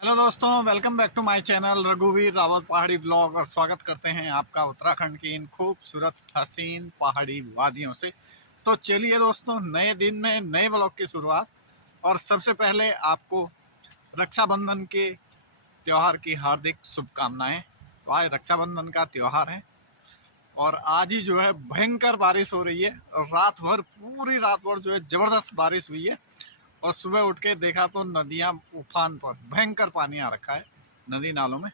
Hello दोस्तों, welcome back to my channel रघुवीर रावत पहाड़ी ब्लॉग। और स्वागत करते हैं आपका उत्तराखंड की इन खूबसूरत हसीन पहाड़ी वादियों से। तो चलिए दोस्तों, नए दिन में नए ब्लॉग की शुरुआत। और सबसे पहले आपको रक्षाबंधन के त्यौहार की हार्दिक शुभकामनाएं। तो आज रक्षाबंधन का त्यौहार है और आज ही जो है भयंकर बारिश हो रही है और रात भर पूरी रात भर जो है ज़बरदस्त बारिश हुई है। और सुबह उठ के देखा तो नदियां उफान पर, भयंकर पानी आ रखा है नदी नालों में।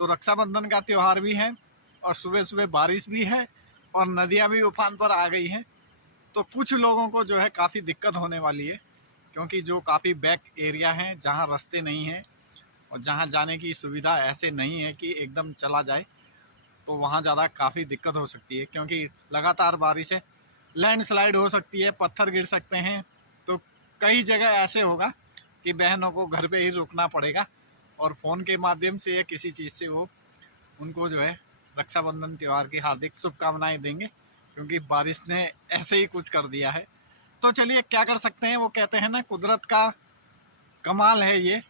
तो रक्षाबंधन का त्यौहार भी है और सुबह सुबह बारिश भी है और नदियां भी उफान पर आ गई हैं। तो कुछ लोगों को जो है काफ़ी दिक्कत होने वाली है, क्योंकि जो काफ़ी बैक एरिया हैं जहां रास्ते नहीं हैं और जहां जाने की सुविधा ऐसे नहीं है कि एकदम चला जाए, तो वहां ज़्यादा काफ़ी दिक्कत हो सकती है। क्योंकि लगातार बारिश है, लैंडस्लाइड हो सकती है, पत्थर गिर सकते हैं। तो कई जगह ऐसे होगा कि बहनों को घर पे ही रुकना पड़ेगा और फ़ोन के माध्यम से या किसी चीज़ से वो उनको जो है रक्षाबंधन त्यौहार की हार्दिक शुभकामनाएं देंगे, क्योंकि बारिश ने ऐसे ही कुछ कर दिया है। तो चलिए, क्या कर सकते हैं। वो कहते हैं ना, कुदरत का कमाल है ये।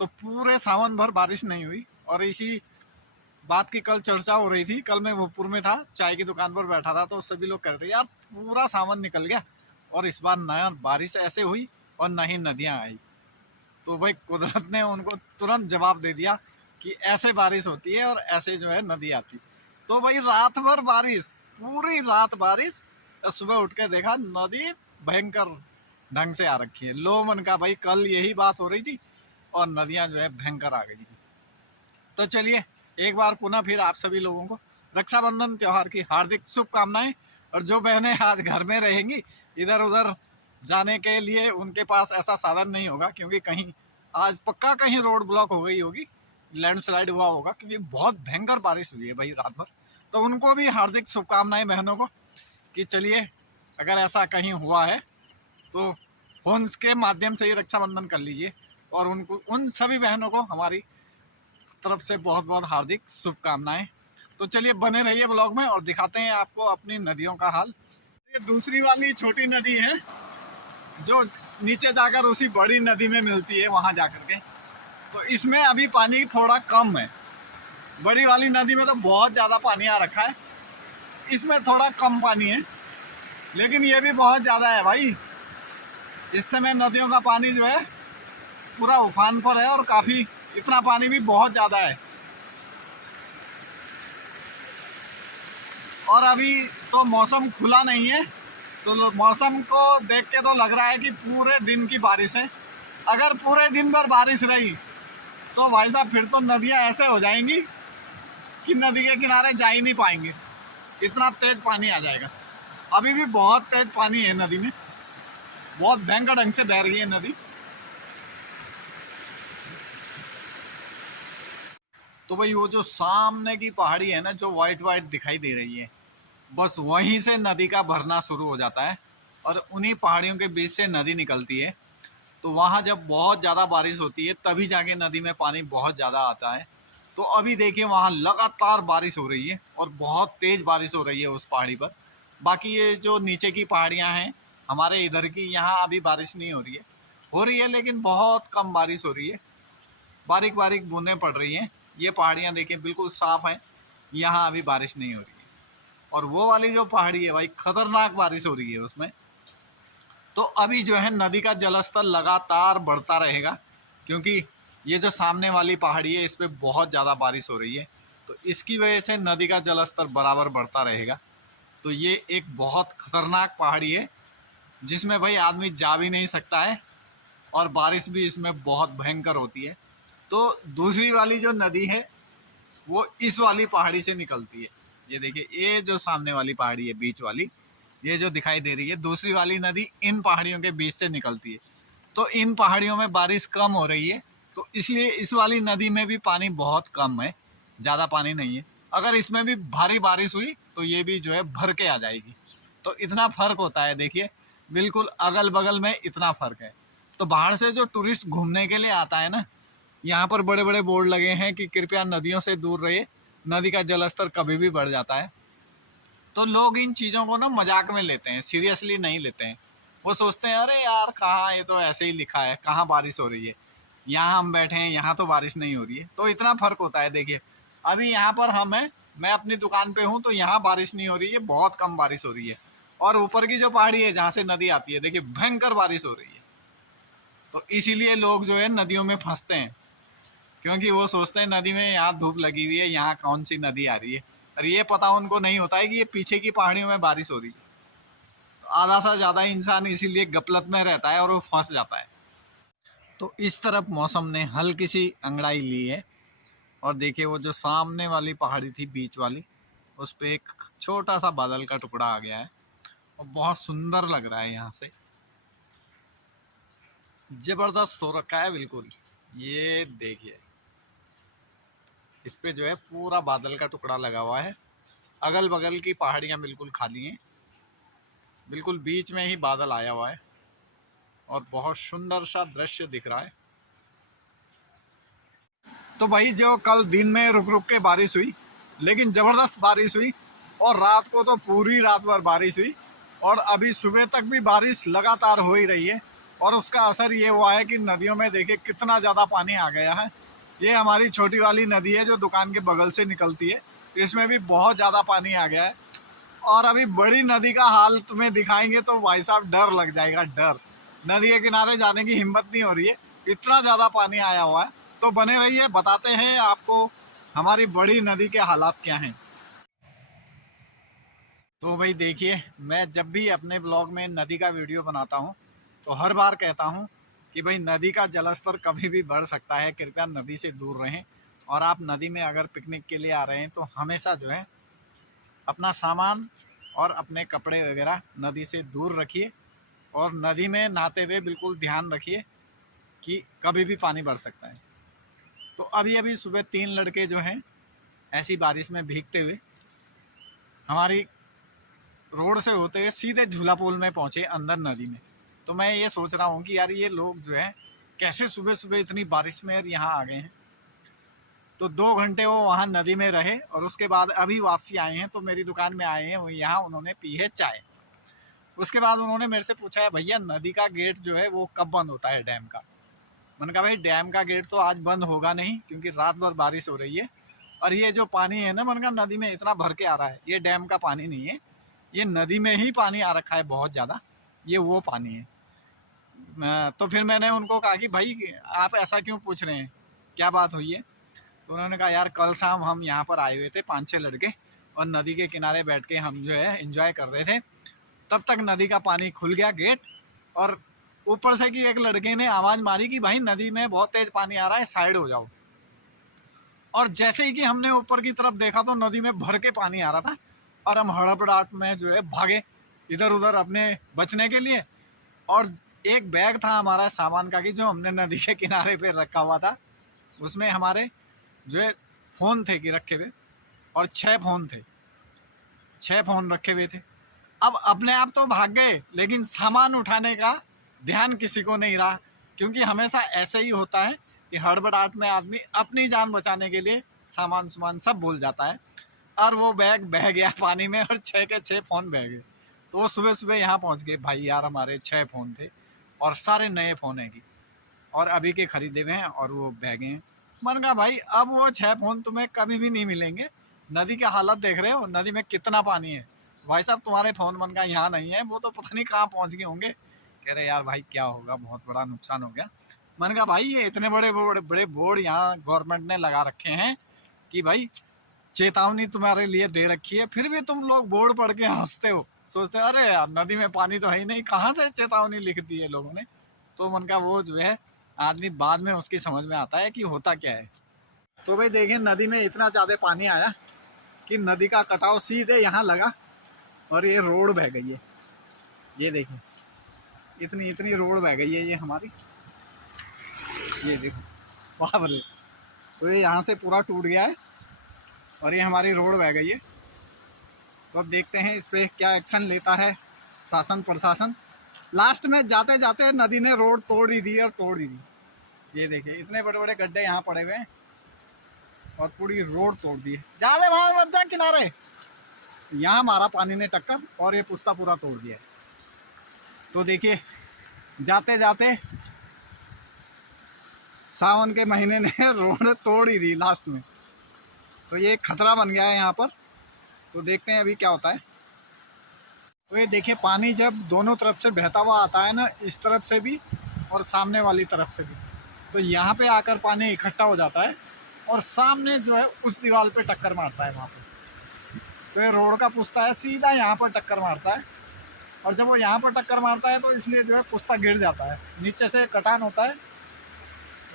तो पूरे सावन भर बारिश नहीं हुई और इसी बात की कल चर्चा हो रही थी। कल मैं भोजपुर में था, चाय की दुकान पर बैठा था, तो सभी लोग कह रहे थे यार पूरा सावन निकल गया और इस बार नया बारिश ऐसे हुई और न ही नदियाँ आई। तो भाई कुदरत ने उनको तुरंत जवाब दे दिया कि ऐसे बारिश होती है और ऐसे जो है नदी आती। तो भाई रात भर बारिश, पूरी रात बारिश, और सुबह उठ के देखा नदी भयंकर ढंग से आ रखी है। लो मन का भाई, कल यही बात हो रही थी और नदियाँ जो है भयंकर आ गई थी। तो चलिए, एक बार पुनः फिर आप सभी लोगों को रक्षाबंधन त्यौहार की हार्दिक शुभकामनाएं। और जो बहनें आज घर में रहेंगी, इधर उधर जाने के लिए उनके पास ऐसा साधन नहीं होगा, क्योंकि कहीं आज पक्का कहीं रोड ब्लॉक हो गई होगी, लैंडस्लाइड हुआ होगा, क्योंकि बहुत भयंकर बारिश हुई है भाई रात भर। तो उनको भी हार्दिक शुभकामनाएं बहनों को, कि चलिए अगर ऐसा कहीं हुआ है तो फोन के माध्यम से ही रक्षाबंधन कर लीजिए। और उनको, उन सभी बहनों को हमारी तरफ से बहुत बहुत हार्दिक शुभकामनाएं। तो चलिए बने रहिए ब्लॉग में और दिखाते हैं आपको अपनी नदियों का हाल। ये दूसरी वाली छोटी नदी है जो नीचे जाकर उसी बड़ी नदी में मिलती है, वहां जाकर के। तो इसमें अभी पानी थोड़ा कम है। बड़ी वाली नदी में तो बहुत ज़्यादा पानी आ रखा है, इसमें थोड़ा कम पानी है, लेकिन ये भी बहुत ज़्यादा है भाई। इस समय नदियों का पानी जो है पूरा उफान पर है और काफ़ी, इतना पानी भी बहुत ज़्यादा है। और अभी तो मौसम खुला नहीं है, तो मौसम को देख के तो लग रहा है कि पूरे दिन की बारिश है। अगर पूरे दिन भर बारिश रही तो भाई साहब फिर तो नदियाँ ऐसे हो जाएंगी कि नदी के किनारे जा ही नहीं पाएंगे, इतना तेज पानी आ जाएगा। अभी भी बहुत तेज पानी है नदी में, बहुत भयंकर ढंग से बह रही है नदी। तो भाई वो जो सामने की पहाड़ी है ना, जो वाइट वाइट दिखाई दे रही है, बस वहीं से नदी का भरना शुरू हो जाता है और उन्हीं पहाड़ियों के बीच से नदी निकलती है। तो वहाँ जब बहुत ज़्यादा बारिश होती है तभी जाके नदी में पानी बहुत ज़्यादा आता है। तो अभी देखिए वहाँ लगातार बारिश हो रही है और बहुत तेज़ बारिश हो रही है उस पहाड़ी पर। बाकी ये जो नीचे की पहाड़ियाँ हैं हमारे इधर की, यहाँ अभी बारिश नहीं हो रही है लेकिन बहुत कम बारिश हो रही है, बारीक बारीक बूंदें पड़ रही हैं। ये पहाड़ियाँ देखिए बिल्कुल साफ़ हैं, यहाँ अभी बारिश नहीं हो रही है। और वो वाली जो पहाड़ी है भाई, खतरनाक बारिश हो रही है उसमें। तो अभी जो है नदी का जलस्तर लगातार बढ़ता रहेगा, क्योंकि ये जो सामने वाली पहाड़ी है इस पर बहुत ज़्यादा बारिश हो रही है, तो इसकी वजह से नदी का जलस्तर बराबर बढ़ता रहेगा। तो ये एक बहुत खतरनाक पहाड़ी है जिसमें भाई आदमी जा भी नहीं सकता है और बारिश भी इसमें बहुत भयंकर होती है। तो दूसरी वाली जो नदी है वो इस वाली पहाड़ी से निकलती है। ये देखिए, ये जो सामने वाली पहाड़ी है बीच वाली, ये जो दिखाई दे रही है, दूसरी वाली नदी इन पहाड़ियों के बीच से निकलती है। तो इन पहाड़ियों में बारिश कम हो रही है, तो इसलिए इस वाली नदी में भी पानी बहुत कम है, ज़्यादा पानी नहीं है। अगर इसमें भी भारी बारिश हुई तो ये भी जो है भर के आ जाएगी। तो इतना फ़र्क होता है, देखिए बिल्कुल अगल बगल में इतना फ़र्क है। तो बाहर से जो टूरिस्ट घूमने के लिए आता है ना, यहाँ पर बड़े बड़े बोर्ड लगे हैं कि कृपया नदियों से दूर रहिए, नदी का जलस्तर कभी भी बढ़ जाता है। तो लोग इन चीज़ों को ना मजाक में लेते हैं, सीरियसली नहीं लेते हैं। वो सोचते हैं अरे यार कहाँ, ये तो ऐसे ही लिखा है, कहाँ बारिश हो रही है। यहाँ हम बैठे हैं, यहाँ तो बारिश नहीं हो रही है। तो इतना फर्क होता है। देखिए अभी यहाँ पर हम हैं, मैं अपनी दुकान पे हूँ, तो यहाँ बारिश नहीं हो रही है, बहुत कम बारिश हो रही है। और ऊपर की जो पहाड़ी है जहाँ से नदी आती है, देखिए भयंकर बारिश हो रही है। तो इसीलिए लोग जो है नदियों में फंसते हैं, क्योंकि वो सोचते हैं नदी में यहाँ धूप लगी हुई है, यहाँ कौन सी नदी आ रही है। और ये पता उनको नहीं होता है कि ये पीछे की पहाड़ियों में बारिश हो रही है। तो आधा से ज़्यादा इंसान इसीलिए गफलत में रहता है और वो फंस जाता है। तो इस तरफ मौसम ने हल्की सी अंगड़ाई ली है। और देखिए वो जो सामने वाली पहाड़ी थी बीच वाली, उस पे एक छोटा सा बादल का टुकड़ा आ गया है और बहुत सुंदर लग रहा है। यहाँ से जबरदस्त हो रखा है बिल्कुल। ये देखिए इस पे जो है पूरा बादल का टुकड़ा लगा हुआ है। अगल बगल की पहाड़ियाँ बिल्कुल खाली हैं, बिल्कुल बीच में ही बादल आया हुआ है और बहुत सुंदर सा दृश्य दिख रहा है। तो भाई जो कल दिन में रुक रुक के बारिश हुई, लेकिन ज़बरदस्त बारिश हुई, और रात को तो पूरी रात भर बारिश हुई, और अभी सुबह तक भी बारिश लगातार हो ही रही है। और उसका असर ये हुआ है कि नदियों में देखिए कितना ज़्यादा पानी आ गया है। ये हमारी छोटी वाली नदी है जो दुकान के बगल से निकलती है, इसमें भी बहुत ज़्यादा पानी आ गया है। और अभी बड़ी नदी का हाल तुम्हें दिखाएंगे तो भाई साहब डर लग जाएगा, डर। नदी के किनारे जाने की हिम्मत नहीं हो रही है, इतना ज़्यादा पानी आया हुआ है। तो बने रहिए, बताते हैं आपको हमारी बड़ी नदी के हालात क्या हैं। तो भाई देखिए, मैं जब भी अपने ब्लॉग में नदी का वीडियो बनाता हूँ तो हर बार कहता हूँ कि भाई नदी का जलस्तर कभी भी बढ़ सकता है, कृपया नदी से दूर रहें। और आप नदी में अगर पिकनिक के लिए आ रहे हैं तो हमेशा जो है अपना सामान और अपने कपड़े वगैरह नदी से दूर रखिए। और नदी में नहाते हुए बिल्कुल ध्यान रखिए कि कभी भी पानी बढ़ सकता है। तो अभी अभी सुबह 3 लड़के जो हैं ऐसी बारिश में भीगते हुए हमारी रोड से होते हुए सीधे झूला पोल में पहुँचे अंदर नदी में। तो मैं ये सोच रहा हूँ कि यार ये लोग जो है कैसे सुबह सुबह इतनी बारिश में यहाँ आ गए हैं। तो 2 घंटे वो वहाँ नदी में रहे और उसके बाद अभी वापसी आए हैं, तो मेरी दुकान में आए हैं, यहाँ उन्होंने पी है चाय। उसके बाद उन्होंने मेरे से पूछा है भैया नदी का गेट जो है वो कब बंद होता है, डैम का। मैंने कहा भाई डैम का गेट तो आज बंद होगा नहीं, क्योंकि रात भर बारिश हो रही है। और ये जो पानी है ना, मैंने कहा नदी में इतना भर के आ रहा है, ये डैम का पानी नहीं है, ये नदी में ही पानी आ रखा है बहुत ज़्यादा, ये वो पानी है। तो फिर मैंने उनको कहा कि भाई आप ऐसा क्यों पूछ रहे हैं, क्या बात हुई है। तो उन्होंने कहा यार कल शाम हम यहाँ पर आए हुए थे 5-6 लड़के, और नदी के किनारे बैठ के हम जो है एंजॉय कर रहे थे। तब तक नदी का पानी खुल गया गेट, और ऊपर से कि एक लड़के ने आवाज़ मारी कि भाई नदी में बहुत तेज पानी आ रहा है, साइड हो जाओ। और जैसे ही कि हमने ऊपर की तरफ देखा तो नदी में भर के पानी आ रहा था, और हम हड़बड़ाहट में जो है भागे इधर उधर अपने बचने के लिए। और एक बैग था हमारा सामान का कि जो हमने नदी के किनारे पे रखा हुआ था, उसमें हमारे जो है फ़ोन थे कि रखे हुए, और 6 फ़ोन थे, 6 फ़ोन रखे हुए थे। अब अपने आप तो भाग गए, लेकिन सामान उठाने का ध्यान किसी को नहीं रहा, क्योंकि हमेशा ऐसे ही होता है कि हड़बड़ाहट में आदमी अपनी जान बचाने के लिए सामान सब भूल जाता है। और वो बैग बह गया पानी में, और 6 के 6 फ़ोन बह गए। तो वो सुबह सुबह यहाँ पहुँच गए, भाई यार हमारे 6 फ़ोन थे, और सारे नए फ़ोन हैं कि, और अभी के ख़रीदे हुए हैं, और वो बह गए हैं। मैंने कहा भाई अब वो 6 फ़ोन तुम्हें कभी भी नहीं मिलेंगे। नदी का हालत देख रहे हो, नदी में कितना पानी है। भाई साहब तुम्हारे फ़ोन मन का यहाँ नहीं है, वो तो पता नहीं कहाँ पहुँच गए होंगे। कह रहे यार भाई क्या होगा, बहुत बड़ा नुकसान हो गया। मैंने कहा भाई ये इतने बड़े बड़े बड़े बोर्ड यहाँ गवर्नमेंट ने लगा रखे हैं कि भाई चेतावनी तुम्हारे लिए दे रखी है, फिर भी तुम लोग बोर्ड पढ़ के हंसते हो, सोचते हो अरे यार नदी में पानी तो है ही नहीं, कहाँ से चेतावनी लिख दी है लोगों ने। तो मन का वो जो है आदमी बाद में उसकी समझ में आता है कि होता क्या है। तो भाई देखिए नदी में इतना ज़्यादा पानी आया कि नदी का कटाव सीधे यहाँ लगा, और ये रोड बह गई है। ये देखिए इतनी इतनी रोड बह गई है ये हमारी, ये देखो वहाँ पर। तो ये यहाँ से पूरा टूट गया है, और ये हमारी रोड बह गई है। तो अब देखते हैं इस पर क्या एक्शन लेता है शासन प्रशासन। लास्ट में जाते जाते नदी ने रोड तोड़ ही दी, और तोड़ ही दी। ये देखिए इतने बड़े बड़े गड्ढे यहाँ पड़े हुए हैं, और पूरी रोड तोड़ दी है। ज़्यादा वहाँ मत जा किनारे, यहाँ मारा पानी ने टक्कर, और ये पुस्ता पूरा तोड़ दिया है। तो देखिए जाते जाते सावन के महीने ने रोड तोड़ ही दी लास्ट में। तो ये खतरा बन गया है यहाँ पर। तो देखते हैं अभी क्या होता है। तो ये देखिए, पानी जब दोनों तरफ से बहता हुआ आता है ना, इस तरफ से भी और सामने वाली तरफ से भी, तो यहाँ पे आकर पानी इकट्ठा हो जाता है और सामने जो है उस दीवार पे टक्कर मारता है वहाँ पे। तो ये रोड का पुस्ता है, सीधा यहाँ पर टक्कर मारता है। और जब वो यहाँ पर टक्कर मारता है तो इसलिए जो है पुस्ता गिर जाता है, नीचे से कटान होता है,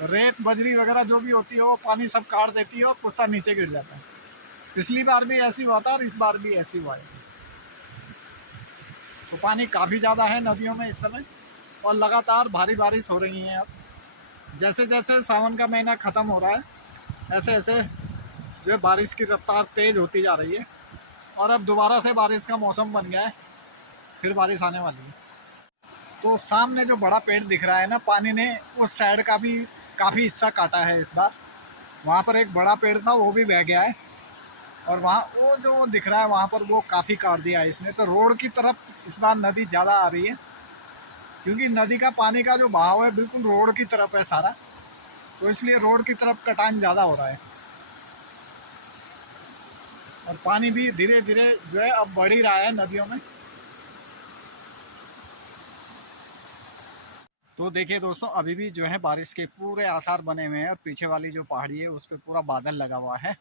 रेत बजरी वगैरह जो भी होती है वो पानी सब काट देती है और पुस्ता नीचे गिर जाता है। पिछली बार भी ऐसी हुआ था और इस बार भी ऐसी हुआ है। तो पानी काफ़ी ज़्यादा है नदियों में इस समय और लगातार भारी बारिश हो रही है। अब जैसे जैसे सावन का महीना ख़त्म हो रहा है, ऐसे ऐसे जो है बारिश की रफ्तार तेज़ होती जा रही है और अब दोबारा से बारिश का मौसम बन गया है, फिर बारिश आने वाली है। तो सामने जो बड़ा पेड़ दिख रहा है ना, पानी ने उस साइड का भी काफ़ी हिस्सा काटा है इस बार। वहाँ पर एक बड़ा पेड़ था, वो भी बह गया है और वहाँ वो जो दिख रहा है वहाँ पर वो काफ़ी काट दिया है इसने। तो रोड की तरफ इस बार नदी ज़्यादा आ रही है, क्योंकि नदी का पानी का जो बहाव है बिल्कुल रोड की तरफ है सारा, तो इसलिए रोड की तरफ कटान ज़्यादा हो रहा है और पानी भी धीरे धीरे जो है अब बढ़ ही रहा है नदियों में। तो देखिए दोस्तों, अभी भी जो है बारिश के पूरे आसार बने हुए हैं और पीछे वाली जो पहाड़ी है उस पर पूरा बादल लगा हुआ है।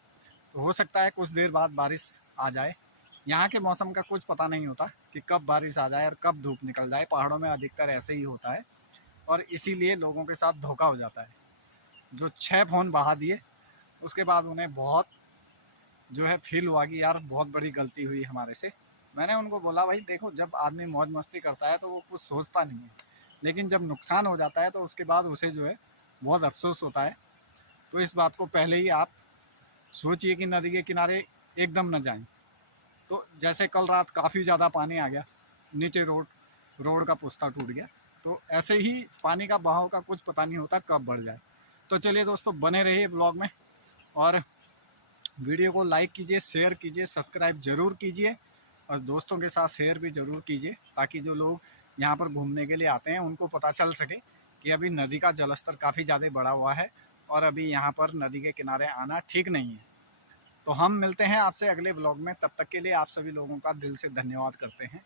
तो हो सकता है कुछ देर बाद बारिश आ जाए। यहाँ के मौसम का कुछ पता नहीं होता कि कब बारिश आ जाए और कब धूप निकल जाए। पहाड़ों में अधिकतर ऐसे ही होता है और इसीलिए लोगों के साथ धोखा हो जाता है। जो 6 फ़ोन बहा दिए उसके बाद उन्हें बहुत जो है फील हुआ कि यार बहुत बड़ी गलती हुई हमारे से। मैंने उनको बोला, भाई देखो, जब आदमी मौज मस्ती करता है तो वो कुछ सोचता नहीं है, लेकिन जब नुकसान हो जाता है तो उसके बाद उसे जो है बहुत अफसोस होता है। तो इस बात को पहले ही आप सोचिए कि नदी के किनारे एकदम न जाएं। तो जैसे कल रात काफ़ी ज़्यादा पानी आ गया, नीचे रोड का पुस्ता टूट गया। तो ऐसे ही पानी का बहाव का कुछ पता नहीं होता कब बढ़ जाए। तो चलिए दोस्तों, बने रहिए ब्लॉग में और वीडियो को लाइक कीजिए, शेयर कीजिए, सब्सक्राइब ज़रूर कीजिए और दोस्तों के साथ शेयर भी ज़रूर कीजिए, ताकि जो लोग यहाँ पर घूमने के लिए आते हैं उनको पता चल सके कि अभी नदी का जलस्तर काफ़ी ज़्यादा बढ़ा हुआ है और अभी यहाँ पर नदी के किनारे आना ठीक नहीं है। तो हम मिलते हैं आपसे अगले ब्लॉग में, तब तक के लिए आप सभी लोगों का दिल से धन्यवाद करते हैं।